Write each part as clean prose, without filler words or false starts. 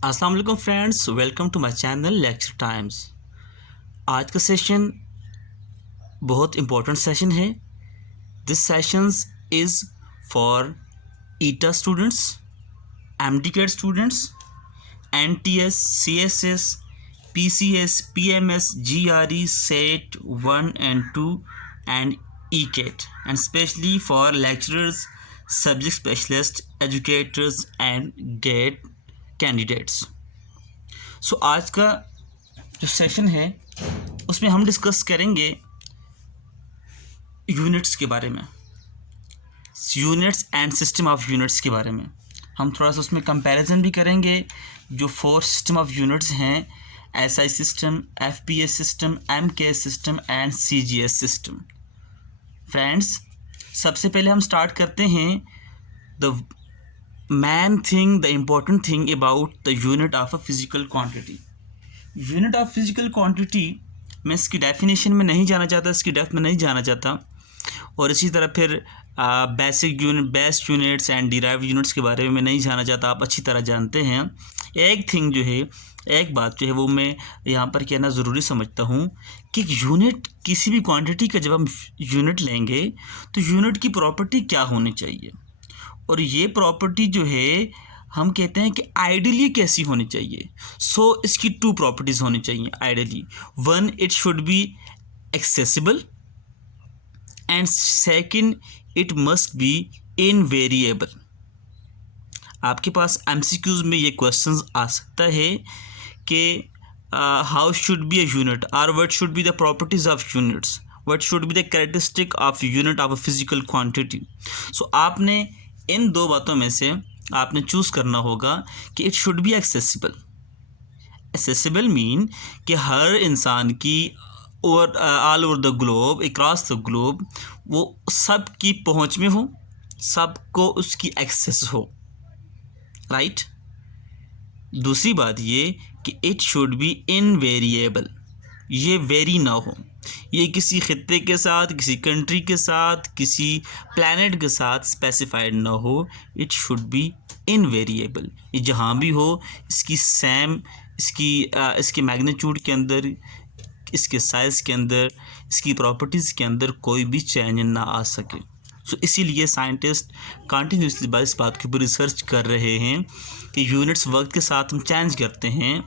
अस्सलाम वालेकुम friends, welcome to my channel lecture times. आज का सेशन बहुत इम्पोर्टेंट सेशन है। This sessions is for ETEA students, MD students, NTS, CSS, PCS, PMS, GRE, set 1 and 2 and ECAT, and especially for lecturers, subject specialists, educators and GATE candidates. So आज का जो session है उसमें हम discuss करेंगे units के बारे में, units and system of units के बारे में। हम थोड़ा सा उसमें कंपैरिजन भी करेंगे। जो 4 सिस्टम ऑफ यूनिट्स हैं, SI system, FPS system, MKS system and CGS system. Friends, सबसे पहले हम स्टार्ट करते हैं the the important thing about the unit of a physical quantity. Unit of physical quantity, मैं इसकी डेफिनेशन में नहीं जाना चाहता, इसकी डेप्थ में नहीं जाना चाहता, और इसी तरह फिर basic unit, best units and derived units के बारे में नहीं जाना चाहता। आप अच्छी तरह जानते हैं। एक बात जो है वो मैं यहाँ पर कहना ज़रूरी समझता हूँ कि यूनिट, किसी भी क्वांटिटी का जब हम यूनिट लेंगे तो यूनिट की प्रॉपर्टी क्या होनी चाहिए, और ये प्रॉपर्टी जो है हम कहते हैं कि आइडियली कैसी होनी चाहिए। सो इसकी 2 प्रॉपर्टीज़ होनी चाहिए ideally. 1, it should be accessible, and second, it must be invariable. आपके पास एमसीक्यूज में ये क्वेश्चंस आ सकता है कि how should be a unit, और what should be the properties of units, what should be the characteristic of unit of a physical quantity. So आपने इन 2 बातों में से आपने चूज़ करना होगा कि it should be accessible. Accessible mean कि हर इंसान की all over the globe, across the globe, वो सब की पहुंच में हो, सबको उसकी एक्सेस हो, राइट। दूसरी बात ये कि इट शुड बी इनवेरिएबल, ये वेरी ना हो, ये किसी खित्ते के साथ, किसी कंट्री के साथ, किसी प्लैनेट के साथ स्पेसिफाइड ना हो। It should be invariable. ये जहाँ भी हो, इसकी सेम, इसके मैग्नीट्यूड के अंदर, इसके साइज़ के अंदर, इसकी प्रॉपर्टीज़ के अंदर कोई भी चेंज ना आ सके। सो इसीलिए साइंटिस्ट कंटिन्यूसली इस बात के ऊपर रिसर्च कर रहे हैं कि यूनिट्स वक्त के साथ हम चेंज करते हैं,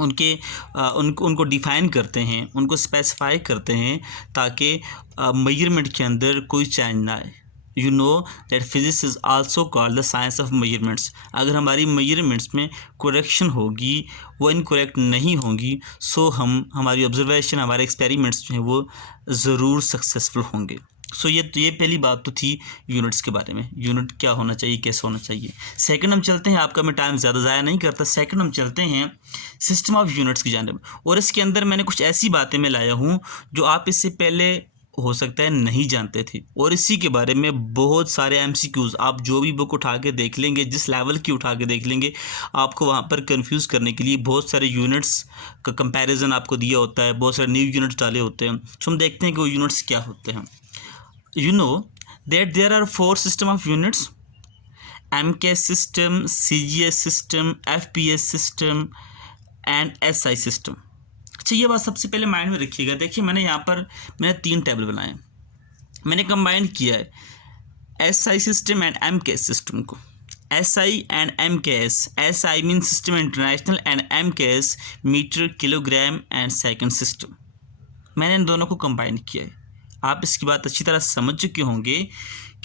उनको डिफ़ाइन करते हैं, उनको स्पेसिफाई करते हैं, ताकि मेजरमेंट के अंदर कोई चेंज ना आए। You know that physics is also called the science of measurements. अगर हमारी मेजरमेंट्स में करेक्शन होगी, वो इनकरेक्ट नहीं होंगी, सो हमारी ऑब्जर्वेशन, हमारे एक्सपेरिमेंट्स जो हैं वो ज़रूर सक्सेसफुल होंगे। सो ये पहली बात तो थी यूनिट्स के बारे में, यूनिट क्या होना चाहिए, कैसे होना चाहिए। सेकंड हम चलते हैं, आपका मैं टाइम ज़्यादा ज़ाया नहीं करता, सेकंड हम चलते हैं सिस्टम ऑफ यूनिट्स की जानिब, और इसके अंदर मैंने कुछ ऐसी बातें मैं लाया हूँ जो आप इससे पहले हो सकता है नहीं जानते थे, और इसी के बारे में बहुत सारे एमसीक्यूज़, आप जो भी बुक उठा के देख लेंगे, जिस लेवल की उठा के देख लेंगे, आपको वहाँ पर कंफ्यूज करने के लिए बहुत सारे यूनिट्स का कंपैरिजन आपको दिया होता है, बहुत सारे न्यू यूनिट्स डाले होते हैं। तो हम देखते हैं कि वो यूनिट्स क्या होते हैं। You know that there are 4 system of units: MKS system, CGS system, FPS system and SI system। अच्छा, ये बात सबसे पहले माइंड में रखिएगा। देखिए, मैंने 3 टेबल बनाए, मैंने कंबाइन किया है SI system and MKS system को। SI and MKS, SI mean system international and MKS metre, kilogram and second system. मैंने इन दोनों को कंबाइन किया है। आप इसकी बात अच्छी तरह समझ चुके होंगे,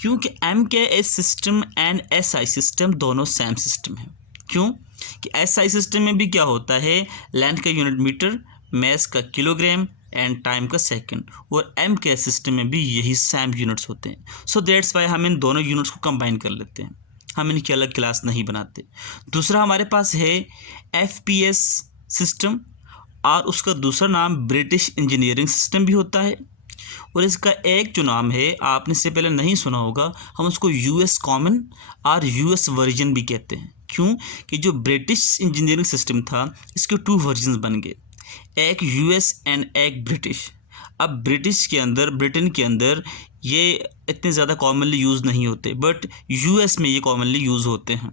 क्योंकि MKS system and SI system दोनों सेम सिस्टम है। क्यों कि SI सिस्टम में भी क्या होता है, लेंथ का यूनिट मीटर, मैस का किलोग्राम एंड टाइम का सेकंड, और MKS सिस्टम में भी यही सेम यूनिट्स होते हैं। सो दैट्स वाई हम इन दोनों यूनिट्स को कंबाइन कर लेते हैं, हम इनकी अलग क्लास नहीं बनाते। दूसरा हमारे पास है FPS सिस्टम, और उसका दूसरा नाम ब्रिटिश इंजीनियरिंग सिस्टम भी होता है, और इसका एक जो नाम है आपने इससे पहले नहीं सुना होगा, हम उसको US कॉमन और US वर्जन भी कहते हैं। क्यों कि जो ब्रिटिश इंजीनियरिंग सिस्टम था, इसके 2 वर्जन बन गए, एक US एंड एक ब्रिटिश। अब ब्रिटेन के अंदर ये इतने ज़्यादा कॉमनली यूज़ नहीं होते, बट US में ये कॉमनली यूज़ होते हैं,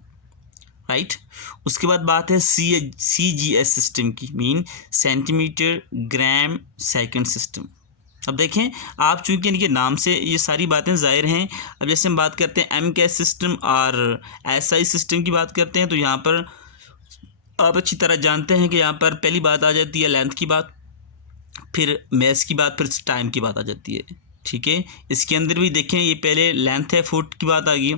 राइट। उसके बाद बात है CGS सिस्टम की, mean centimetre gram second system. अब देखें आप, चूंकि इनके नाम से ये सारी बातें ज़ाहिर हैं। अब जैसे हम बात करते हैं MCAS सिस्टम और SI सिस्टम की बात करते हैं, तो यहाँ पर आप अच्छी तरह जानते हैं कि यहाँ पर पहली बात आ जाती है लेंथ की बात, फिर मैस की बात, फिर टाइम की बात आ जाती है। ठीक है, इसके अंदर भी देखें ये पहले लेंथ है, फुट की बात आ गई,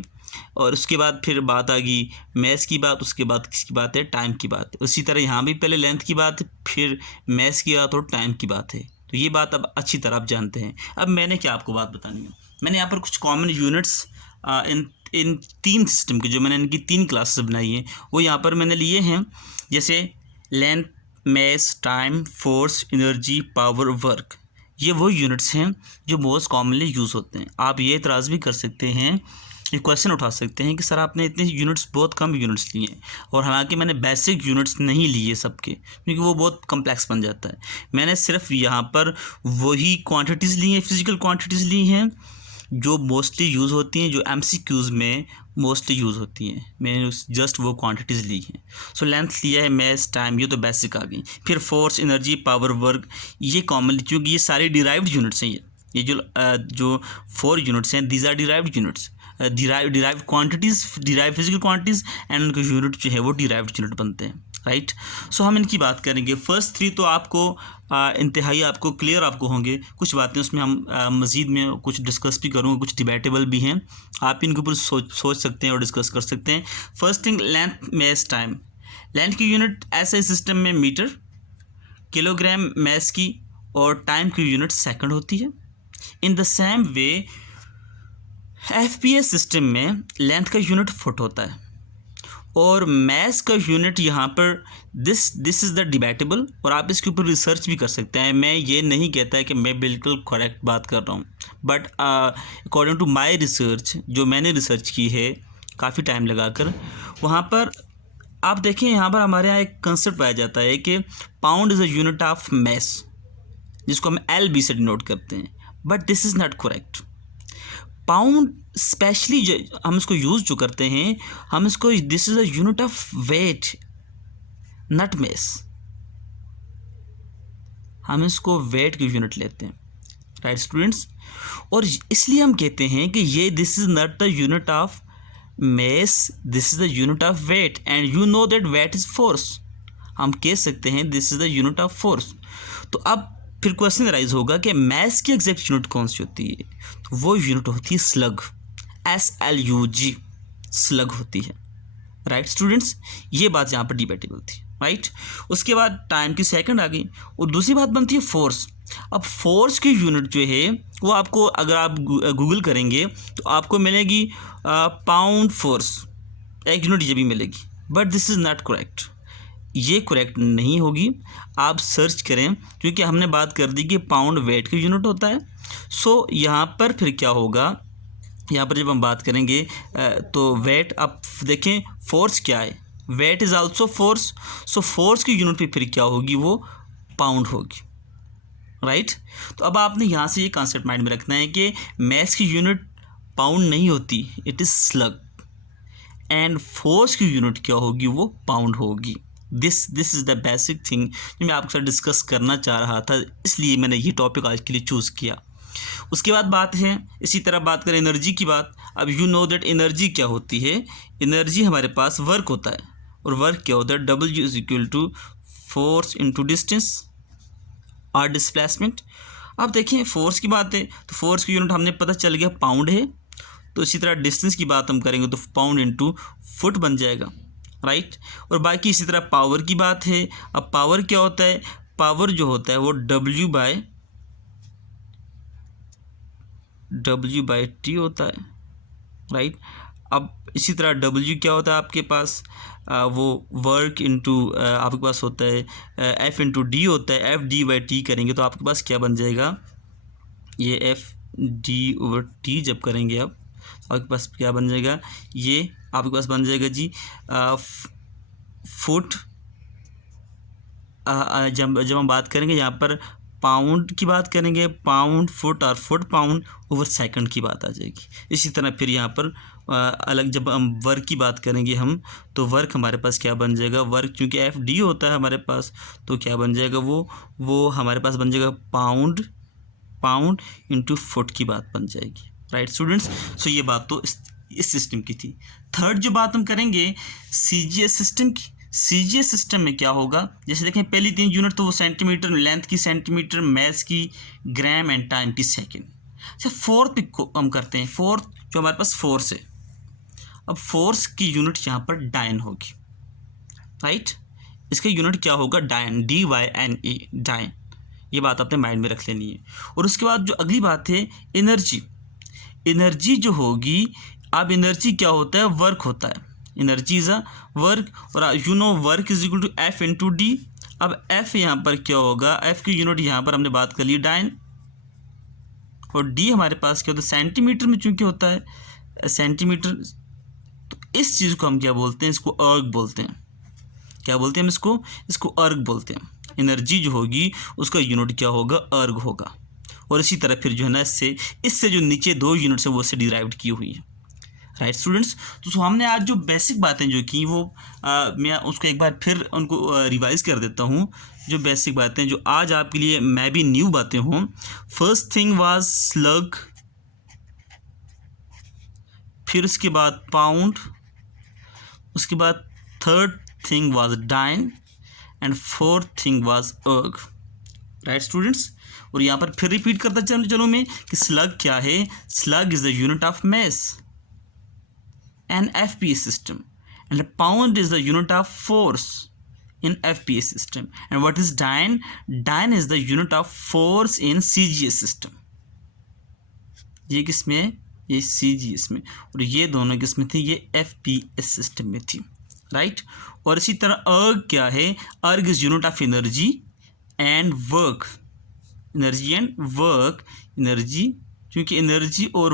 और उसके बाद फिर बात आ गई मैस की बात, उसके बाद किसकी बात है, टाइम की बात है। उसी तरह यहाँ भी पहले लेंथ की बात है, फिर मैस की बात और टाइम की बात है। तो ये बात अब अच्छी तरह आप जानते हैं। अब मैंने क्या आपको बात बतानी है, मैंने यहाँ पर कुछ कॉमन यूनिट्स इन 3 सिस्टम के, जो मैंने इनकी 3 क्लासेस बनाई हैं, वो यहाँ पर मैंने लिए हैं। जैसे length, mass, time, force, energy, power, work, ये वो यूनिट्स हैं जो मोस्ट कॉमनली यूज़ होते हैं। आप ये इतराज़ भी कर सकते हैं, ये क्वेश्चन उठा सकते हैं कि सर आपने इतने यूनिट्स, बहुत कम यूनिट्स लिए हैं, और हालांकि मैंने बेसिक यूनिट्स नहीं लिए सबके, क्योंकि वो बहुत कम्प्लेक्स बन जाता है। मैंने सिर्फ यहाँ पर वही क्वांटिटीज़ ली हैं, फिजिकल क्वांटिटीज़ ली हैं जो मोस्टली यूज़ होती हैं, जो MCQs में मोस्टली यूज़ होती हैं। मैंने जस्ट वो क्वांटिटीज़ ली हैं। सो लेंथ लिया है, मैस, टाइम, ये तो बेसिक आ गई। फिर फोर्स, एनर्जी, पावर, वर्क, ये कॉमनली, क्योंकि ये सारे डिराइव्ड यूनिट्स हैं। ये जो 4 यूनिट्स हैं, these are derived units, derived quantities, derived physical quantities, and उनके यूनिट जो है वो डिराइव्ड यूनिट बनते हैं। राइट। सो हम इनकी बात करेंगे। फर्स्ट 3 तो आपको इंतहाई आपको क्लियर आपको होंगे। कुछ बातें उसमें हम मज़ीद में कुछ डिस्कस भी करूँगा, कुछ डिबेटेबल भी हैं, आप इनके ऊपर सोच सकते हैं और डिस्कस कर सकते हैं। First thing, length, mass, time. Length की यूनिट ऐसे सिस्टम में मीटर, किलोग्राम मैस की, और टाइम की यूनिट सेकंड होती है। In the same way FPS system में लेंथ का यूनिट फुट होता है, और मैस का यूनिट यहाँ पर दिस इज़ द डिबेटेबल, और आप इसके ऊपर रिसर्च भी कर सकते हैं। मैं ये नहीं कहता है कि मैं बिल्कुल करेक्ट बात कर रहा हूँ, but according to my research, जो मैंने रिसर्च की है काफ़ी टाइम लगाकर, वहाँ पर आप देखें, यहाँ पर हमारे यहाँ एक कंसेप्ट पाया जाता है कि pound is a unit of mass, जिसको हम LB से डिनोट करते हैं, but this is not correct. Pound specially जो हम इसको यूज़ जो करते हैं, हम इसको, this is a unit of weight, not mass. हम इसको वेट की यूनिट लेते हैं, राइट स्टूडेंट्स। और इसलिए हम कहते हैं कि ये this is not the unit of mass, this is the unit of weight, and you know that weight is force. हम कह सकते हैं this is the unit of force. तो अब फिर क्वेश्चन राइज होगा कि मैस की एग्जैक्ट यूनिट कौन सी होती है, तो वो यूनिट होती है स्लग, SLUG, स्लग होती है। राइट स्टूडेंट्स, ये बात यहाँ पर डिबेटेबल थी। राइट। उसके बाद टाइम की सेकंड आ गई, और दूसरी बात बनती है फोर्स। अब फोर्स की यूनिट जो है वो आपको, अगर आप गूगल करेंगे तो आपको मिलेगी पाउंड फोर्स, एक यूनिट ये भी मिलेगी, but this is not correct, ये करेक्ट नहीं होगी। आप सर्च करें, क्योंकि हमने बात कर दी कि पाउंड वेट की यूनिट होता है। सो यहाँ पर फिर क्या होगा, यहाँ पर जब हम बात करेंगे तो वेट, आप देखें फोर्स क्या है, weight is also force. So force की यूनिट पे फिर क्या होगी, वो पाउंड होगी। राइट। तो अब आपने यहाँ से ये कॉन्सेप्ट माइंड में रखना है कि मैस की यूनिट पाउंड नहीं होती, it is slug, and force की यूनिट क्या होगी, वो पाउंड होगी। This is the basic thing जो मैं आपके साथ डिस्कस करना चाह रहा था, इसलिए मैंने ये टॉपिक आज के लिए चूज़ किया। उसके बाद बात है, इसी तरह बात करें एनर्जी की बात। अब यू नो दैट एनर्जी क्या होती है, एनर्जी हमारे पास वर्क होता है, और वर्क क्या होता है, W is equal to force into distance और डिस्प्लेसमेंट। अब देखिए फोर्स की बात है, तो फोर्स की यूनिट हमने पता चल गया पाउंड है, तो इसी तरह डिस्टेंस की बात हम करेंगे तो पाउंड इंटू फुट बन जाएगा। राइट। और बाकी इसी तरह पावर की बात है। अब पावर क्या होता है, पावर जो होता है वो W बाय T होता है। राइट। अब इसी तरह W क्या होता है आपके पास, वो वर्क इंटू आपके पास होता है F इंटू डी होता है, FD/T करेंगे तो आपके पास क्या बन जाएगा, ये FD/T जब करेंगे आप, आपके पास क्या बन जाएगा, ये आपके पास बन जाएगा जी फुट। जब हम बात करेंगे यहाँ पर पाउंड की बात करेंगे, पाउंड फुट और फुट पाउंड ओवर सेकंड की बात आ जाएगी। इसी तरह फिर यहाँ पर अलग जब हम वर्क की बात करेंगे हम, तो वर्क हमारे पास क्या बन जाएगा, वर्क चूँकि एफ डी होता है हमारे पास, तो क्या बन जाएगा वो हमारे पास बन जाएगा पाउंड इंटू फुट की बात बन जाएगी। राइट स्टूडेंट्स, सो ये बात तो इस सिस्टम की थी। थर्ड जो बात हम करेंगे सीजीएस सिस्टम की। सीजीएस सिस्टम में क्या होगा, जैसे देखें पहली 3 यूनिट तो वो सेंटीमीटर, लेंथ की सेंटीमीटर, मैथ्स की ग्राम एंड टाइम की सेकंड। अच्छा फोर्थ पे हम करते हैं, फोर्थ जो हमारे पास फोर्स है। अब फोर्स की यूनिट यहाँ पर डायन होगी। राइट, इसका यूनिट क्या होगा, डायन, DYNE, डायन। ये बात अपने माइंड में रख लेनी है। और उसके बाद जो अगली बात है एनर्जी। एनर्जी जो होगी, अब एनर्जी क्या होता है, वर्क होता है। एनर्जी इज अ वर्क, और you know work is equal to F into d. अब F यहाँ पर क्या होगा, F की यूनिट यहाँ पर हमने बात कर ली डायन, और D हमारे पास क्या होता है, सेंटीमीटर में चूंकि होता है सेंटीमीटर। तो इस चीज़ को हम क्या बोलते हैं, इसको अर्ग बोलते हैं। क्या बोलते हैं हम इसको अर्ग बोलते हैं। एनर्जी जो होगी उसका यूनिट क्या होगा, अर्ग होगा। और इसी तरह फिर जो है ना इससे जो नीचे 2 यूनिट्स है वो उससे डिराइव्ड की हुई है। राइट स्टूडेंट्स, तो हमने आज जो बेसिक बातें जो की वो मैं उसको एक बार फिर उनको रिवाइज कर देता हूँ। जो बेसिक बातें जो आज आपके लिए मैं भी न्यू बातें हों। फर्स्ट थिंग वाज स्लग, फिर उसके बाद पाउंड, उसके बाद third thing was dyne, and fourth thing was erg. Right students, और यहाँ पर फिर रिपीट करता चलो मैं कि स्लग क्या है, slug is the unit of mass an FPS system, and a pound is the unit of force in FPS system. And what is dyne? Dyne is the unit of force in CGS system. ये किस में है, ये CGS में, और ये दोनों किस में थी, ये FPS सिस्टम में थी। राइट, और इसी तरह अर्ग क्या है, अर्ग is unit of energy and work. Energy and work, energy क्योंकि एनर्जी और